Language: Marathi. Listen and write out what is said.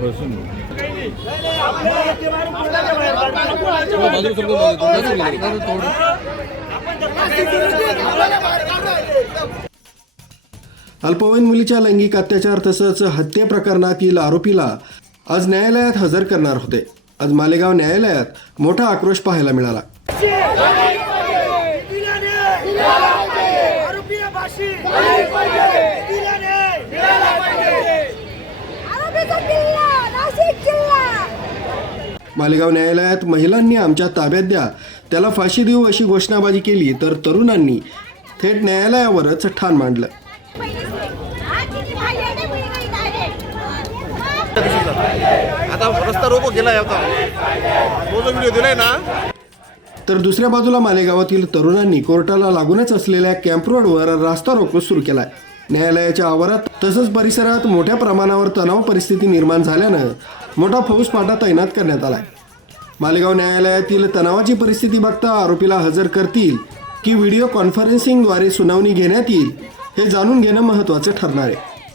बसून अल्पवयीन मुलीच्या लैंगिक अत्याचार तसंच हत्ये प्रकरणातील आरोपीला आज न्यायालयात हजर करणार होते आज मालेगाव न्यायालयात मोठा आक्रोश पाहायला मिळाला मालेगाव न्यायालयात महिलांनी आमच्या ताब्यात द्या त्याला फाशी देऊ अशी घोषणाबाजी केली तर तरुणांनी थेट न्यायालयावरच ठाण मांडलं तर दुसऱ्या बाजूला मालेगावातील तरुणांनी कोर्टाला लागूनच असलेल्या कॅम्प रोडवर रास्ता रोको सुरू केलाय न्यायालयाच्या आवारात तसंच परिसरात मोठ्या प्रमाणावर तणाव परिस्थिती निर्माण झाल्यानं मोठा फौजफाटा तैनात करण्यात आलाय मालेगाव न्यायालयातील तणावाची परिस्थिती बघता आरोपीला हजर करतील की व्हिडिओ कॉन्फरन्सिंगद्वारे सुनावणी घेण्यात येईल हे जाणून घेणं महत्वाचं ठरणार आहे